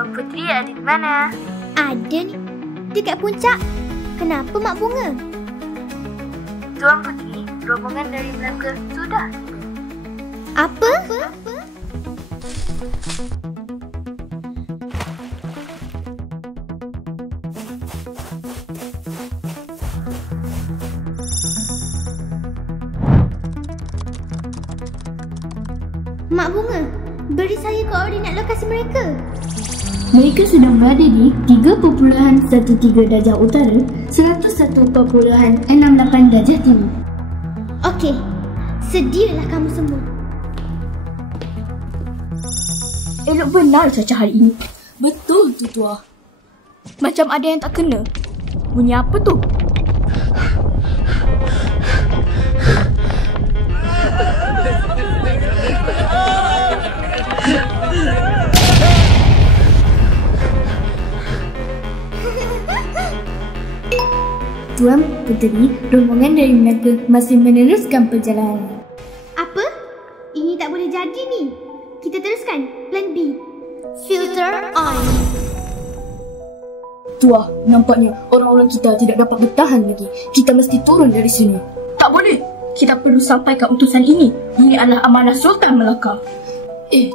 Tuan Puteri ada di mana? Ada ni. Dekat puncak. Kenapa Mak Bunga? Tuan Puteri, rombongan dari Melaka sudah tiba. Apa? Mak Bunga, beri saya koordinat lokasi mereka. Mereka sedang berada di 3.13 darjah utara, 101.68 darjah timur. Okey, sedialah kamu semua. Elok benar cuaca hari ini. Betul tu Tua. Macam ada yang tak kena. Bunyi apa tu? Tuan Puteri, rombongan dari Melaka masih meneruskan perjalanan. Apa? Ini tak boleh jadi ni. Kita teruskan. Plan B. Filter on. Tua, nampaknya orang-orang kita tidak dapat bertahan lagi. Kita mesti turun dari sini. Tak boleh. Kita perlu sampaikan utusan ini. Ini adalah amanah Sultan Melaka.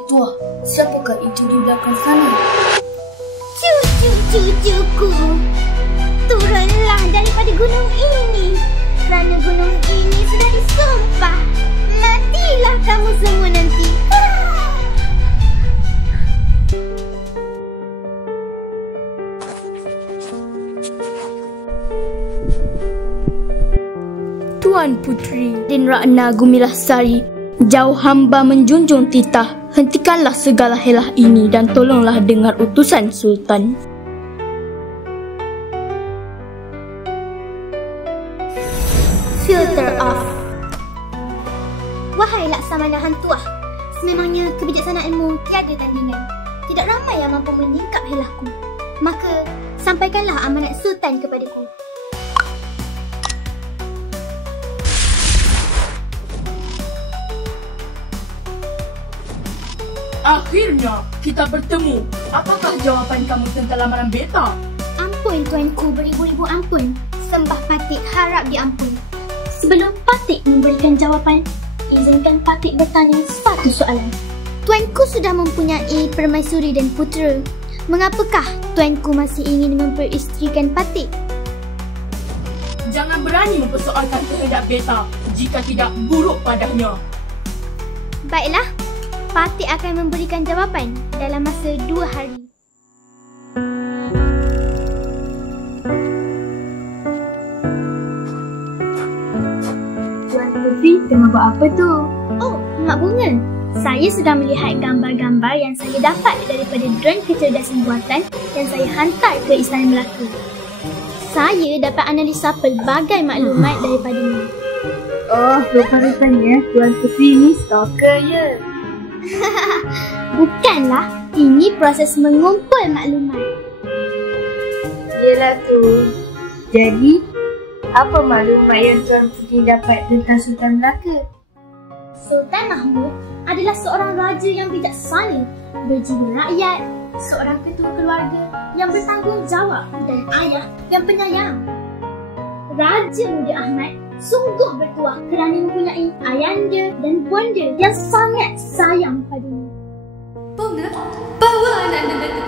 Tua, siapakah itu di belakang sana? Cucu-cucuku, turunlah daripada gunung ini. Kerana gunung ini sudah disumpah. Matilah kamu semua nanti. Tuan Puteri Din Ratna Gumilasari, jauh hamba menjunjung titah. Hentikanlah segala helah ini dan tolonglah dengar utusan Sultan. Filter off. Wahai Laksamana Hang Tuah, sememangnya kebijaksanaanmu tiada tandingan. Tidak ramai yang mampu menyingkap helahku. Maka, sampaikanlah amanat Sultan kepadaku. Akhirnya, kita bertemu. Apakah jawapan kamu tentang lamaran beta? Ampun tuanku, beribu-ribu ampun. Sembah Patik harap diampun. Sebelum Patik memberikan jawapan, izinkan Patik bertanya satu soalan. Tuanku sudah mempunyai permaisuri dan putera. Mengapakah tuanku masih ingin memperisterikan Patik? Jangan berani mempersoalkan kehendak beta jika tidak buruk padanya. Baiklah, Patik akan memberikan jawapan dalam masa 2 hari. Tuan Puteri tengah buat apa tu? Oh, Mak Bunga. Saya sedang melihat gambar-gambar yang saya dapat daripada drone kecerdasan buatan yang saya hantar ke Istana Melaka. Saya dapat analisa pelbagai maklumat daripadanya. Oh, rupanya Tuan Puteri ni stalker ya? Bukanlah, ini proses mengumpul maklumat. Yelah tu. Jadi, apa maklumat yang Tuan Puteri dapat tentang Sultan Melaka? Sultan Mahmud adalah seorang raja yang bijaksana, berjiwa rakyat, seorang ketua keluarga yang bertanggungjawab dan ayah yang penyayang. Raja Muda Ahmad sungguh bertuah kerana mempunyai ayanda dan bonda yang sangat sayang padanya. Bunga, bawa anak-anak itu.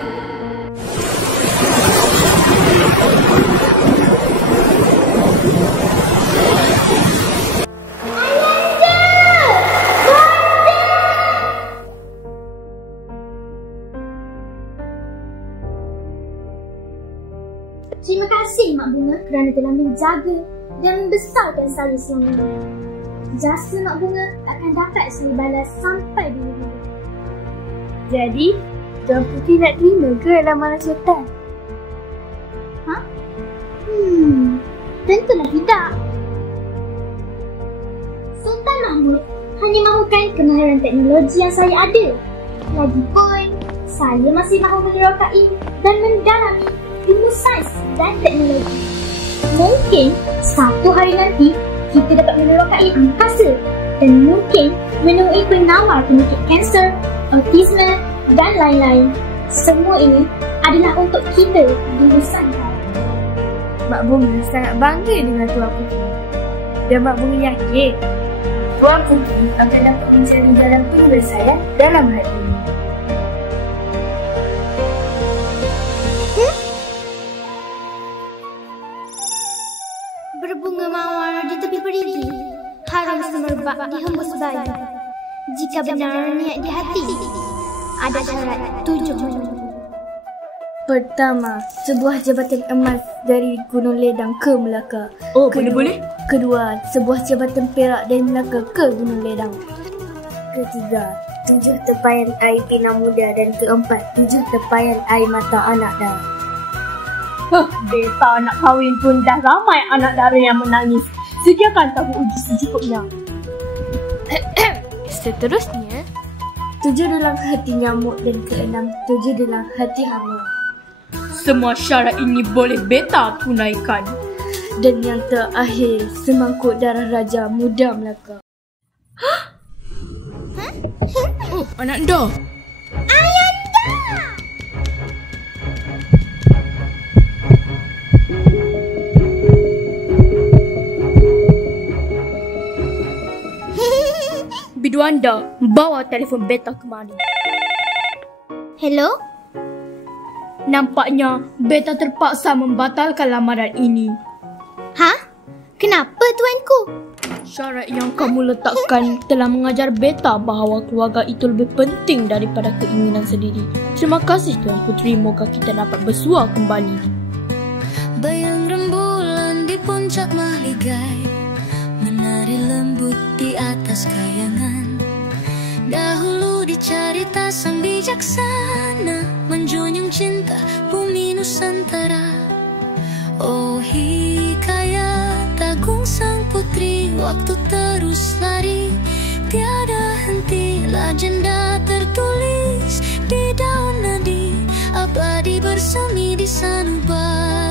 Terima kasih Mak Bunga kerana telah menjaga dan membesarkan saya selama ini. Jasa Mak Bunga akan dapat saya balas sampai bila-bila. Jadi, Tuan Puteri nak terima ke lamaran Sultan? Tentulah tidak. Sultan Mahmud hanya mahukan kemahiran teknologi yang saya ada. Lagipun, saya masih mahu menerokai dan mendalami ilmu sains dan teknologi. Mungkin satu hari nanti kita dapat menerokai angkasa dan mungkin menemui penawar penyakit kanser, autisme dan lain-lain. Semua ini adalah untuk kita di Nusantara. Mak Bunga sangat bangga dengan Tuan Putri. Dan Mak Bunga yakin Tuan Putri akan dapat mencari jalan penyelesaian dalam hal ini. Berbunga mawar di tepi perigi, harum semerbak dihembus bayu. Jika benar niat di hati, ada syarat 7 menunggu. Pertama, sebuah jabatan emas dari Gunung Ledang ke Melaka. Oh, boleh-boleh. Kedua, sebuah jabatan perak dari Melaka ke Gunung Ledang. Ketiga, 7 tempayan air pinang muda. Dan keempat, 7 tempayan air mata anak darah. Beta nak kahwin pun dah ramai anak dara yang menangis. Sediakan tahu uji secukupnya. Seterusnya, 7 dalam hati nyamuk. Dan keenam, 7 dalam hati hama. Semua syarat ini boleh beta tunaikan. Dan yang terakhir, semangkuk darah Raja Muda Melaka. Oh, anak anda. Bidu anda, bawa telefon beta kemari. Hello? Nampaknya beta terpaksa membatalkan lamaran ini. Ha? Kenapa tuanku? Syarat yang kamu letakkan telah mengajar beta bahawa keluarga itu lebih penting daripada keinginan sendiri. Terima kasih Tuan Putri, moga kita dapat bersua kembali. Bayang rembulan di puncak mahligai, menari lembut di atas kayangan. Dahulu dicerita sang bijaksana, menjunjung cinta bumi Nusantara. Oh hikayat agung sang putri, waktu terus lari, tiada henti, legenda tertulis di daun nadi, abadi bersemi di sanubari.